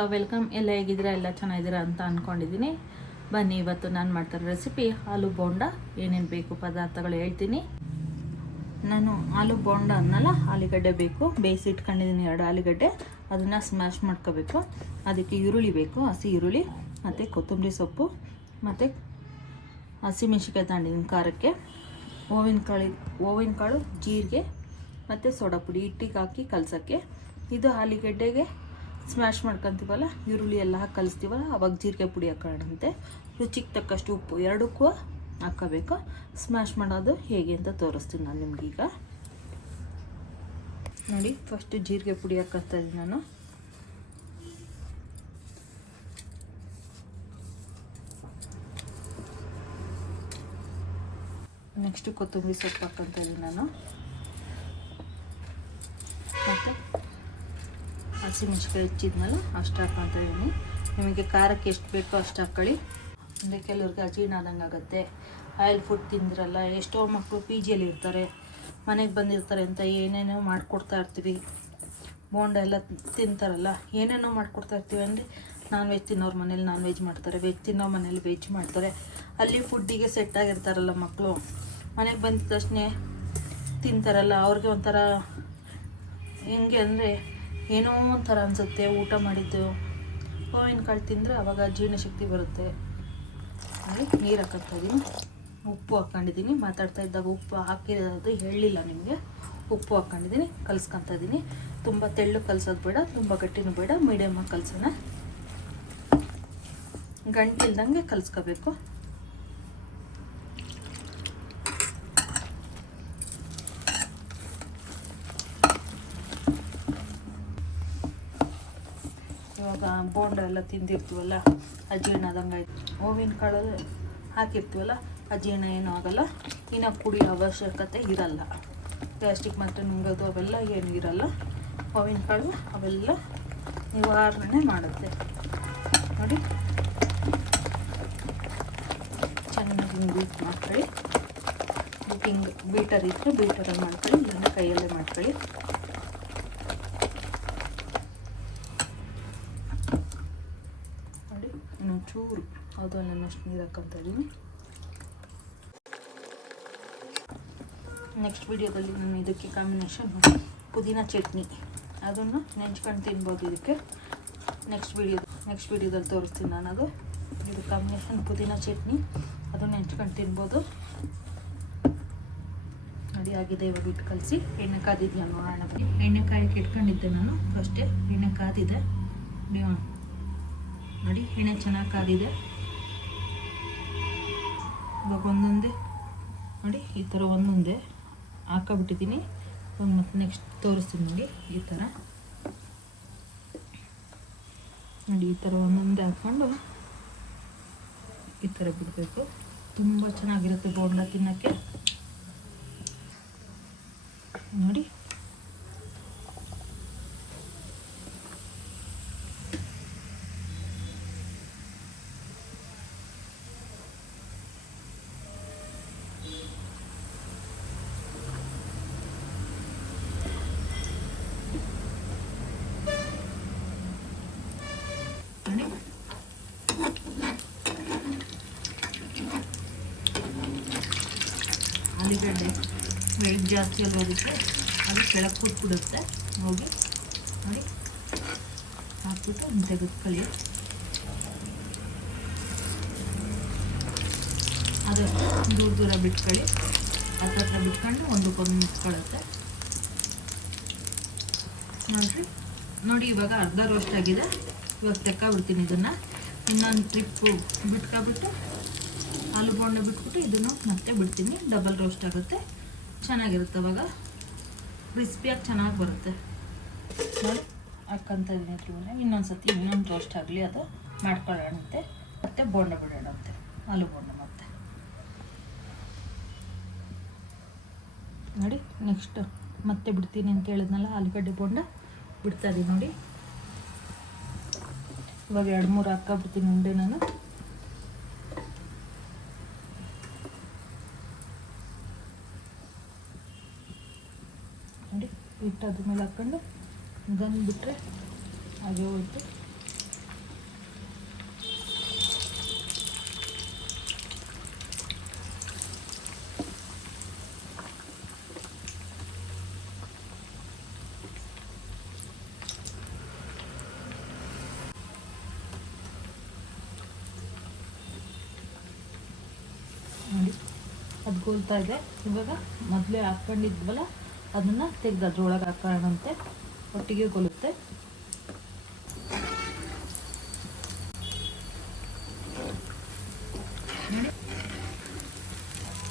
Hello welcome. ಎಲ್ಲ ಹೇಗಿದ್ದೀರಾ? ಎಲ್ಲ ಚೆನ್ನಾಗಿದ್ದೀರಾ ಅಂತ ಅಂದ್ಕೊಂಡಿದ್ದೀನಿ. ಬನ್ನಿ, ಇವತ್ತು ನಾನು ಮಾಡ್ತಾರೆ ರೆಸಿಪಿ ಆಲೂ ಬೋಂಡ. ಏನೇನು ಬೇಕು ಪದಾರ್ಥಗಳು ಹೇಳ್ತೀನಿ. ನಾನು ಆಲೂ ಬೋಂಡ ಅನ್ನಲ್ಲ, ಆಲೂಗಡ್ಡೆ ಬೇಕು. ಬೇಯಿಸಿಟ್ಕೊಂಡಿದ್ದೀನಿ 2 ಆಲೂಗಡ್ಡೆ. ಅದನ್ನು ಸ್ಮ್ಯಾಶ್ ಮಾಡ್ಕೋಬೇಕು. ಅದಕ್ಕೆ ಈರುಳ್ಳಿ ಬೇಕು, ಹಸಿ ಈರುಳ್ಳಿ, ಮತ್ತು ಕೊತ್ತಂಬರಿ ಸೊಪ್ಪು, ಮತ್ತು ಹಸಿಮೆಣ್ಸಿಕಾಯಿ ತಗೊಂಡಿದ್ದೀನಿ ಖಾರಕ್ಕೆ, ಓವಿನ ಕಾಳು, ಜೀರಿಗೆ ಮತ್ತು ಸೋಡಾ ಪುಡಿ ಹಿಟ್ಟಿಗೆ ಹಾಕಿ ಕಲಸೋಕ್ಕೆ. ಇದು ಆಲೂಗಡ್ಡೆಗೆ ಸ್ಮ್ಯಾಶ್ ಮಾಡ್ಕೊತೀವಲ್ಲ, ಈರುಳ್ಳಿ ಎಲ್ಲ ಹಾಕಿ ಕಲಿಸ್ತೀವಲ್ಲ, ಅವಾಗ ಜೀರಿಗೆ ಪುಡಿ ಹಾಕೋಣಂತೆ. ರುಚಿಗೆ ತಕ್ಕಷ್ಟು ಉಪ್ಪು ಎರಡಕ್ಕೂ ಹಾಕೋಬೇಕು. ಸ್ಮ್ಯಾಶ್ ಮಾಡೋದು ಹೇಗೆ ಅಂತ ತೋರಿಸ್ತೀನಿ ನಾನು ನಿಮಗೀಗ. ನೋಡಿ, ಫಸ್ಟು ಜೀರಿಗೆ ಪುಡಿ ಹಾಕ್ತಾ ಇದ್ದೀನಿ ನಾನು. ನೆಕ್ಸ್ಟು ಕೊತ್ತಂಬರಿ ಸೊಪ್ಪು ಹಾಕ್ಕೊತಾ ಇದ್ದೀನಿ ನಾನು. ಮತ್ತು ಹಸಿಮೆಣ್ಸಿಕಾಯಿ ಹೆಚ್ಚಿದ್ಮೇಲೆ ಅಷ್ಟು ಹಾಕ್ಕೊತಾ ಇದ್ದೀನಿ. ನಿಮಗೆ ಖಾರಕ್ಕೆ ಎಷ್ಟು ಬೇಕೋ ಅಷ್ಟು ಹಾಕ್ಕೊಳ್ಳಿ. ಅಂದರೆ ಕೆಲವ್ರಿಗೆ ಅಜೀರ್ಣ ಆದಂಗೆ ಆಗುತ್ತೆ. ಆಯಿಲ್ ಫುಡ್ ತಿಂದಿರಲ್ಲ. ಎಷ್ಟೋ ಮಕ್ಕಳು ಪಿ ಜಿಯಲ್ಲಿ ಇರ್ತಾರೆ, ಮನೆಗೆ ಬಂದಿರ್ತಾರೆ ಅಂತ ಏನೇನೋ ಮಾಡಿಕೊಡ್ತಾ ಇರ್ತೀವಿ. ಬೋಂಡ ಎಲ್ಲ ತಿಂತಾರಲ್ಲ, ಏನೇನೋ ಮಾಡಿಕೊಡ್ತಾ ಇರ್ತೀವಿ. ಅಂದರೆ ನಾನ್ ವೆಜ್ ತಿನ್ನೋರು ಮನೇಲಿ ನಾನ್ ವೆಜ್ ಮಾಡ್ತಾರೆ, ವೆಜ್ ತಿನ್ನೋ ಮನೇಲಿ ವೆಜ್ ಮಾಡ್ತಾರೆ. ಅಲ್ಲಿ ಫುಡ್ಡಿಗೆ ಸೆಟ್ ಆಗಿರ್ತಾರಲ್ಲ ಮಕ್ಕಳು, ಮನೆಗೆ ಬಂದ ತಕ್ಷಣ ತಿಂತಾರಲ್ಲ, ಅವ್ರಿಗೆ ಒಂಥರ ಹೆಂಗೆ ಅಂದರೆ ಏನೋ ಒಂಥರ ಅನಿಸುತ್ತೆ. ಊಟ ಮಾಡಿದ್ದು ಹೂವಿನ ಕಾಳು ತಿಂದರೆ ಆವಾಗ ಜೀರ್ಣಶಕ್ತಿ ಬರುತ್ತೆ. ನೀರು ಹಾಕ್ತಾ ಇದ್ದೀನಿ, ಉಪ್ಪು ಹಾಕ್ಕೊಂಡಿದ್ದೀನಿ. ಮಾತಾಡ್ತಾ ಇದ್ದಾಗ ಉಪ್ಪು ಹಾಕಿರೋದು ಹೇಳಿಲ್ಲ ನಿಮಗೆ. ಉಪ್ಪು ಹಾಕ್ಕೊಂಡಿದ್ದೀನಿ, ಕಲಿಸ್ಕೊತಾ ಇದ್ದೀನಿ. ತುಂಬ ತೆಳ್ಳು ಕಲಸೋದು ಬೇಡ, ತುಂಬ ಗಟ್ಟಿನೂ ಬೇಡ, ಮೀಡಿಯಮಾಗಿ ಕಲಸೋಣ. ಗಂಟಿಲ್ದಂಗೆ ಕಲಿಸ್ಕೋಬೇಕು. ಇವಾಗ ಬೋಂಡ ಎಲ್ಲ ತಿಂದಿರ್ತೀವಲ್ಲ, ಅಜೀರ್ಣ ಆದಂಗೆ ಆಯ್ತು. ಹೂವಿನ ಕಾಳಲ್ಲಿ ಹಾಕಿರ್ತೀವಲ್ಲ, ಅಜೀರ್ಣ ಏನೂ ಆಗೋಲ್ಲ. ಇನ್ನು ಕುಡಿಯೋ ಅವಶ್ಯಕತೆ ಇರಲ್ಲ. ಗ್ಯಾಸ್ಟ್ರಿಕ್ ಮತ್ತು ನುಂಗೋದು ಅವೆಲ್ಲ ಏನೂ ಇರಲ್ಲ. ಹೂವಿನ ಕಾಳು ಅವೆಲ್ಲ ನಿವಾರಣೆ ಮಾಡುತ್ತೆ. ನೋಡಿ, ಚೆನ್ನಾಗಿ ಬೀಟ್ ಮಾಡ್ಕೊಳ್ಳಿ. ಬೀಟರ್ ಇದ್ದರೆ ಬೀಟರಲ್ಲಿ ಮಾಡ್ಕೊಳ್ಳಿ, ಇಲ್ಲ ಕೈಯಲ್ಲೇ ಮಾಡ್ಕೊಳ್ಳಿ. ನೋಡಿ, ಇನ್ನೊಂದು ಚೂರು ಅದು ನನ್ನಷ್ಟು ನೀರು ಹಾಕ್ಕೊತಾ ಇದ್ದೀನಿ. ನೆಕ್ಸ್ಟ್ ವಿಡಿಯೋದಲ್ಲಿ ನಾನು ಇದಕ್ಕೆ ಕಾಂಬಿನೇಷನ್ ಪುದೀನ ಚಟ್ನಿ, ಅದನ್ನು ನೆಂಚ್ಕೊಂಡು ತಿನ್ಬೋದು. ಇದಕ್ಕೆ ನೆಕ್ಸ್ಟ್ ವಿಡಿಯೋದಲ್ಲಿ ತೋರಿಸ್ತೀನಿ ನಾನು. ಅದು ಇದು ಕಾಂಬಿನೇಷನ್ ಪುದೀನ ಚಟ್ನಿ, ಅದನ್ನು ನೆಂಚ್ಕೊಂಡು ತಿನ್ಬೋದು. ನೋಡಿ, ಆಗಿದೆ. ಇವಾಗ ಇಟ್ಟು ಕಲಿಸಿ ಎಣ್ಣೆ ಕಾದಿದೆಯಾ ನೋಡೋಣ. ಎಣ್ಣೆ ಕಾಯಕ್ಕೆ ಇಟ್ಕೊಂಡಿದ್ದೆ ನಾನು. ಫಸ್ಟೇ ಎಣ್ಣೆ ಕಾದಿದೆ ನೋಡಿ, ಎಣ್ಣೆ ಚೆನ್ನಾಗಿ ಕಾದಿದೆ. ಇವಾಗ ಒಂದೊಂದೇ ನೋಡಿ, ಈ ಥರ ಒಂದೊಂದೇ ಹಾಕೋಬಿಟ್ಟಿದ್ದೀನಿ. ಮತ್ತು ನೆಕ್ಸ್ಟ್ ತೋರಿಸ್ತೀನಿ ನೋಡಿ. ಈ ಥರ ನೋಡಿ, ಈ ಥರ ಒಂದೊಂದೇ ಹಾಕ್ಕೊಂಡು ಈ ಥರ ಬಿಡಬೇಕು. ತುಂಬ ಚೆನ್ನಾಗಿರುತ್ತೆ ಬೋಂಡ ತಿನ್ನೋಕ್ಕೆ. ನೋಡಿ, ಆಲೂಗಡ್ಡೆ ವೆಯ್ಟ್ ಜಾಸ್ತಿ ಅಲ್ವೋದಕ್ಕೆ ಅದು ಕೆಳಗೆ ಕೂತ್ಬಿಡುತ್ತೆ. ಹೋಗಿ ನೋಡಿ, ಹಾಕ್ಬಿಟ್ಟು ತೆಗೆದುಕೊಳ್ಳಿ. ಆದಷ್ಟು ದೂರ ಬಿಟ್ಕೊಳ್ಳಿ. ಹತ್ರ ಬಿಟ್ಕೊಂಡು ಒಂದಕ್ಕೊಂದು ನಿಂತ್ಕೊಳ್ಳುತ್ತೆ. ನೋಡಿ, ಇವಾಗ ಅರ್ಧ ರೋಸ್ಟ್ ಆಗಿದೆ. ಇವಾಗ ತೆಕ್ಕೊಬಿಡ್ತೀನಿ ಇದನ್ನು. ಇನ್ನೊಂದು ಟ್ರಿಪ್ಪು ಬಿಟ್ಕೊಬಿಟ್ಟು ಆಲೂ ಬೋಂಡ ಬಿಟ್ಬಿಟ್ಟು ಇದನ್ನು ಮತ್ತೆ ಬಿಡ್ತೀನಿ. ಡಬಲ್ ರೋಸ್ಟ್ ಆಗುತ್ತೆ, ಚೆನ್ನಾಗಿರುತ್ತೆ. ಅವಾಗ ಕ್ರಿಸ್ಪಿಯಾಗಿ ಚೆನ್ನಾಗಿ ಬರುತ್ತೆ. ನೋಡಿ, ಹಾಕ್ಕೊಂತ ಇದ್ದೀನಿ. ಇನ್ನೊಂದು ರೋಸ್ಟ್ ಆಗಲಿ, ಅದು ಮಾಡ್ಕೊಳ್ಳೋಣಂತೆ. ಮತ್ತು ಬೋಂಡ ಬಿಡೋಣಂತೆ, ಆಲೂ ಬೋಂಡ. ಮತ್ತೆ ನೋಡಿ, ನೆಕ್ಸ್ಟ್ ಮತ್ತೆ ಬಿಡ್ತೀನಿ ಅಂತ ಹೇಳಿದ್ನಲ್ಲ, ಆಲೂಗಡ್ಡೆ ಬೋಂಡ ಬಿಡ್ತಾ ಇದ್ದೀನಿ. ನೋಡಿ, ಇವಾಗ 2-3 ಹಾಕ್ಕೊಬಿಡ್ತೀನಿ ಉಂಡೆ ನಾನು. ನೋಡಿ, ಹಿಟ್ಟು ಅದ್ರ ಮೇಲೆ ಹಾಕ್ಕೊಂಡು ಗನ್ ಬಿಟ್ಟರೆ ಹಾಗೆ ಹೋಯ್ತು. ಗೊಲ್ತಾ ಇದೆ. ಇವಾಗ ಮೊದಲೇ ಹಾಕ್ಕೊಂಡಿದ್ವಲ್ಲ ಅದನ್ನು ತೆಗೆದು ಅದ್ರೊಳಗೆ ಹಾಕೋಣಂತೆ, ಒಟ್ಟಿಗೆ ಗೊಲುತ್ತೆ.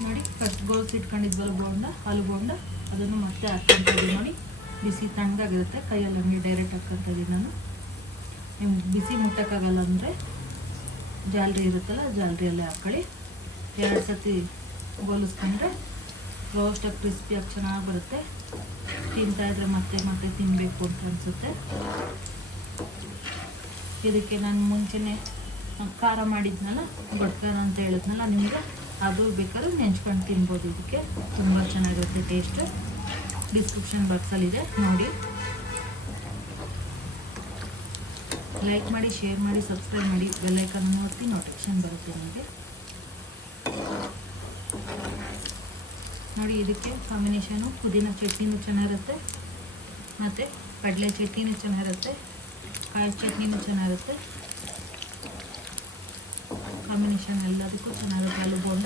ನೋಡಿ ಫಸ್ಟ್ ಗೋಲ್ಸ್ ಇಟ್ಕೊಂಡಿದ್ವಲ್ಲ ಬೋಂಡ, ಹಾಲು ಬೋಂಡ, ಅದನ್ನು ಮತ್ತೆ ಹಾಕ್ಕೊಂತಿದ್ದೀನಿ. ನೋಡಿ ಬಿಸಿ ತಣ್ಣಗಾಗಿರುತ್ತೆ, ಕೈಯಲ್ಲಿ ಹಂಗೆ ಡೈರೆಕ್ಟ್ ಹಾಕ್ಕೊಂತಿದ್ದೀನಿ ನಾನು. ನಿಮ್ಗೆ ಬಿಸಿ ಮುಟ್ಟಕ್ಕಾಗಲ್ಲ ಅಂದರೆ ಜಾಲರಿ ಇರುತ್ತಲ್ಲ, ಜಾಲರಿಯಲ್ಲೇ ಹಾಕ್ಕೊಳ್ಳಿ. 2 ಸತಿ ಗೋಲಿಸ್ಕೊಂಡ್ರೆ ರೋಸ್ಟಾಗಿ ಕ್ರಿಸ್ಪಿಯಾಗಿ ಚೆನ್ನಾಗಿ ಬರುತ್ತೆ. ತಿಂತಾಯಿದ್ರೆ ಮತ್ತೆ ಮತ್ತೆ ತಿನ್ನಬೇಕು ಅಂತ ಅನಿಸುತ್ತೆ. ಇದಕ್ಕೆ ನಾನು ಮುಂಚೆನೇ ಖಾರ ಮಾಡಿದ್ನಲ್ಲ, ಬಡ್ಕಾರ ಅಂತ ಹೇಳಿದ್ನಲ್ಲ ನಿಮಗೆ, ಅದು ಬೇಕಾದ್ರೆ ನೆಂಚ್ಕೊಂಡು ತಿನ್ಬೋದು. ಇದಕ್ಕೆ ತುಂಬ ಚೆನ್ನಾಗಿರುತ್ತೆ ಟೇಸ್ಟು. ಡಿಸ್ಕ್ರಿಪ್ಷನ್ ಬಾಕ್ಸಲ್ಲಿದೆ ನೋಡಿ. ಲೈಕ್ ಮಾಡಿ, ಶೇರ್ ಮಾಡಿ, ಸಬ್ಸ್ಕ್ರೈಬ್ ಮಾಡಿ, ಬೆಲ್ ಐಕಾನ್ ಒತ್ತಿ ನೋಟಿಫಿಕೇಶನ್ ಬರುತ್ತೆ ನಿಮಗೆ. ನೋಡಿ ಇದಕ್ಕೆ ಕಾಂಬಿನೇಷನು ಪುದೀನ ಚಟ್ನಿನೂ ಚೆನ್ನಾಗಿರುತ್ತೆ, ಮತ್ತು ಕಡಲೆ ಚಟ್ನಿನೂ ಚೆನ್ನಾಗಿರುತ್ತೆ, ಕಾಯಿ ಚಟ್ನಿನೂ ಚೆನ್ನಾಗಿರುತ್ತೆ. ಕಾಂಬಿನೇಷನ್ ಎಲ್ಲದಕ್ಕೂ ಚೆನ್ನಾಗಿರುತ್ತೆ. ಆಲೂ ಬೋಂಡ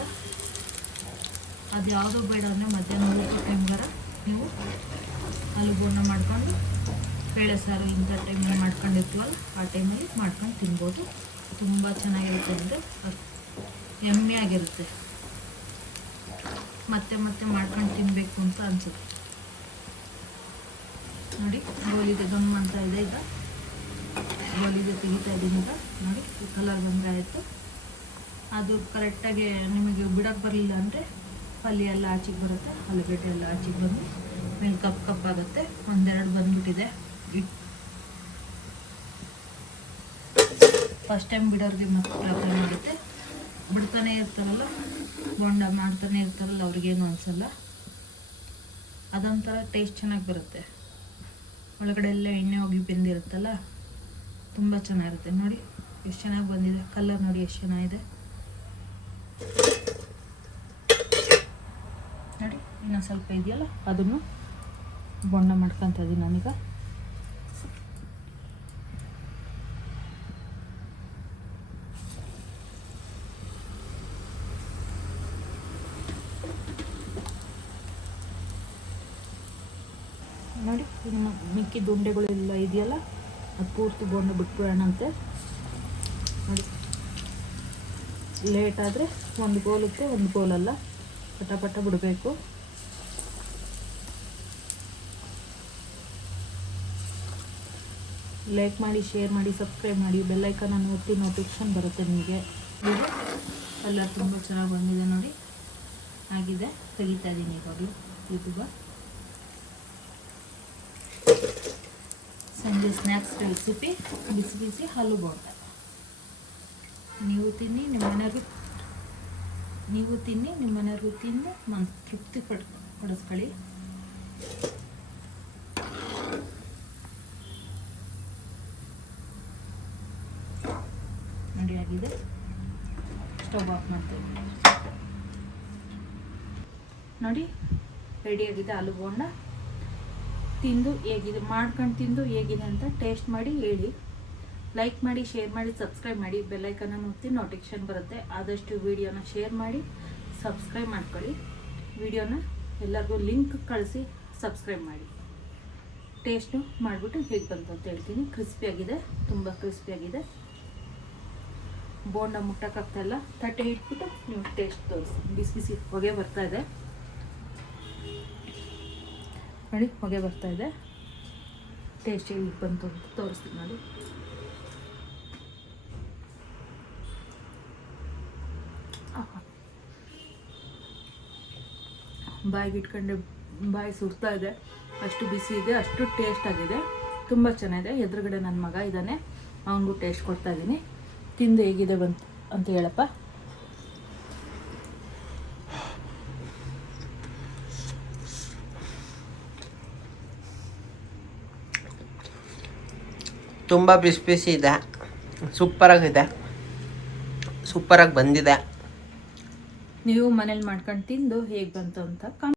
ಅದು ಯಾವುದೋ ಬೇಡ ಅಂದರೆ ಮಧ್ಯಾಹ್ನ ಊಟ ಟೈಮ್ಗಾರ ನೀವು ಆಲೂ ಬೋಂಡ ಮಾಡ್ಕೊಂಡು ಬೇಳೆ ಸಾರು ಇಂಥ ಟೈಮಲ್ಲಿ ಮಾಡ್ಕೊಂಡಿರ್ತೀವಲ್ಲ ಆ ಟೈಮಲ್ಲಿ ಮಾಡ್ಕೊಂಡು ತಿನ್ಬೋದು. ತುಂಬ ಚೆನ್ನಾಗಿರುತ್ತೆ ಅಂದರೆ ಎಮ್ಮೆ ಆಗಿರುತ್ತೆ. ಮತ್ತೆ ಮತ್ತೆ ಮಾಡ್ಕೊಂಡು ತಿನ್ನಬೇಕು ಅಂತ ಅನಿಸುತ್ತೆ. ನೋಡಿ ಗೋಲಿಗೆ ಗಮ್ ಅಂತ ಇದೆ. ಈಗ ಗೋಲಿಗೆ ತೆಗಿತಾ ಇದ್ದೀನಿ. ಈಗ ನೋಡಿ ಕಲರ್ ಬಂದರೆ ಆಯಿತು. ಅದು ಕರೆಕ್ಟಾಗಿ ನಿಮಗೆ ಬಿಡೋಕ್ಕೆ ಬರಲಿಲ್ಲ ಅಂದರೆ ಪಲ್ಯ ಎಲ್ಲ ಆಚೆಗೆ ಬರುತ್ತೆ, ಆಲೂಗಡ್ಡೆ ಎಲ್ಲ ಆಚೆಗೆ ಬಂದು ಮೇಲೆ ಕಪ್ಪಾಗುತ್ತೆ. ಒಂದೆರಡು ಬಂದ್ಬಿಟ್ಟಿದೆ. ಫಸ್ಟ್ ಟೈಮ್ ಬಿಡೋರಿಗೆ ಮತ್ತೆ ಪ್ರಾಬ್ಲಮ್ ಆಗುತ್ತೆ. ಬಿಡ್ತಾನೆ ಇರ್ತಾರಲ್ಲ, ಬೋಂಡ ಮಾಡ್ತಾನೆ ಇರ್ತಾರಲ್ಲ, ಅವ್ರಿಗೇನು ಅನಿಸಲ್ಲ. ಅದೊಂಥರ ಟೇಸ್ಟ್ ಚೆನ್ನಾಗಿ ಬರುತ್ತೆ. ಒಳಗಡೆ ಎಲ್ಲ ಎಣ್ಣೆ ಹೋಗಿ ಬೆಂದಿರುತ್ತಲ್ಲ, ತುಂಬ ಚೆನ್ನಾಗಿರುತ್ತೆ. ನೋಡಿ ಎಷ್ಟು ಚೆನ್ನಾಗಿ ಬಂದಿದೆ ಕಲರ್, ನೋಡಿ ಎಷ್ಟು ಚೆನ್ನಾಗಿದೆ. ನೋಡಿ ಇನ್ನೊಂದು ಸ್ವಲ್ಪ ಇದೆಯಲ್ಲ, ಅದನ್ನು ಬೋಂಡ ಮಾಡ್ಕೊತ ಇದ್ದೀನಿ ನಾನೀಗ. ನೋಡಿ ಇನ್ನು ಮಿಕ್ಕಿದ ಉಂಡೆಗಳೆಲ್ಲ ಇದೆಯಲ್ಲ, ಅದು ಪೂರ್ತಿ ಬೋಂಡ ಬಿಟ್ಬಿಡೋಣಂತೆ. ನೋಡಿ ಲೇಟ್ ಆದರೆ ಒಂದು ಗೋಲುತ್ತೆ, ಒಂದು ಗೋಲಲ್ಲ, ಪಟ ಬಿಡಬೇಕು. ಲೈಕ್ ಮಾಡಿ, ಶೇರ್ ಮಾಡಿ, ಸಬ್ಸ್ಕ್ರೈಬ್ ಮಾಡಿ, ಬೆಲ್ ಐಕಾನ್ ಒತ್ತಿ ನೋಟಿಫಿಕೇಶನ್ ಬರುತ್ತೆ ನಿಮಗೆ. ಇದು ಎಲ್ಲ ತುಂಬ ಚೆನ್ನಾಗಿ ಬಂದಿದೆ ನೋಡಿ. ಆಗಿದೆ, ತೆಗಿತಾ ಇದ್ದೀನಿ ಇವಾಗಲೂ. ಇದು ಸಂಜೆ ಸ್ನ್ಯಾಕ್ಸ್ ರೆಸಿಪಿ, ಬಿಸಿ ಬಿಸಿ ಹಾಲು ಬೋಂಡ. ನೀವು ತಿನ್ನಿ, ನಿಮ್ಮ ಮನೆಯವ್ರಿಗೂ ತಿನ್ನಿ, ತೃಪ್ತಿ ಪಡಿಸ್ಕೊಳ್ಳಿ. ನೋಡಿ ಆಗಿದೆ. ಸ್ಟವ್ ಆಫ್ ಮಾಡ್ತೀವಿ. ನೋಡಿ ರೆಡಿಯಾಗಿದೆ ಆಲೂ ಬೋಂಡ. ತಿಂದು ಹೇಗಿದೆ, ಮಾಡ್ಕೊಂಡು ತಿಂದು ಹೇಗಿದೆ ಅಂತ ಟೇಸ್ಟ್ ಮಾಡಿ ಹೇಳಿ. ಲೈಕ್ ಮಾಡಿ, ಶೇರ್ ಮಾಡಿ, ಸಬ್ಸ್ಕ್ರೈಬ್ ಮಾಡಿ, ಬೆಲ್ ಐಕಾನ್ ಒತ್ತಿ ನೋಟಿಫಿಕೇಶನ್ ಬರುತ್ತೆ. ಆದಷ್ಟು ವಿಡಿಯೋನ ಶೇರ್ ಮಾಡಿ, ಸಬ್ಸ್ಕ್ರೈಬ್ ಮಾಡ್ಕೊಳ್ಳಿ. ವಿಡಿಯೋನ ಎಲ್ಲರಿಗೂ ಲಿಂಕ್ ಕಳಿಸಿ ಸಬ್ಸ್ಕ್ರೈಬ್ ಮಾಡಿ. ಟೇಸ್ಟು ಮಾಡಿಬಿಟ್ಟು ಹೇಗೆ ಬಂತು ಅಂತ ಹೇಳ್ತೀನಿ. ಕ್ರಿಸ್ಪಿಯಾಗಿದೆ, ತುಂಬ ಕ್ರಿಸ್ಪಿಯಾಗಿದೆ. ಬೋಂಡ ಮುಟ್ಟಕ್ಕಾಗ್ತಾಯಿಲ್ಲ, ತಟ್ಟೆ ಇಟ್ಬಿಟ್ಟು ನೀವು ಟೇಸ್ಟ್ ತೋರಿಸಿ. ಬಿಸಿ ಬಿಸಿ ಹೊಗೆ ಬರ್ತಾಯಿದೆ ನೋಡಿ, ಹೊಗೆ ಬರ್ತಾಯಿದೆ. ಟೇಸ್ಟ್ ಹೇಗೆ ಬಂತು ಅಂತ ತೋರಿಸ್ತೀನಿ ನೋಡಿ. ಬಾಯಿಗೆ ಇಟ್ಕೊಂಡೆ ಬಾಯಿ ಸುಡ್ತಾ ಇದೆ, ಅಷ್ಟು ಬಿಸಿ ಇದೆ, ಅಷ್ಟು ಟೇಸ್ಟ್ ಆಗಿದೆ. ತುಂಬ ಚೆನ್ನಾಗಿದೆ. ಎದುರುಗಡೆ ನನ್ನ ಮಗ ಇದ್ದಾನೆ, ಅವನಿಗೂ ಟೇಸ್ಟ್ ಕೊಡ್ತಾ ಇದ್ದೀನಿ. ತಿಂದು ಹೇಗಿದೆ ಬಂತು ಅಂತ ಹೇಳಪ್ಪ. ತುಂಬ ಬಿಸಿ ಬಿಸಿ ಇದೆ, ಸೂಪರಾಗಿದೆ, ಸೂಪರಾಗಿ ಬಂದಿದೆ. ನೀವು ಮನೇಲಿ ಮಾಡ್ಕೊಂಡು ತಿಂದು ಹೇಗೆ ಬಂತು ಅಂತ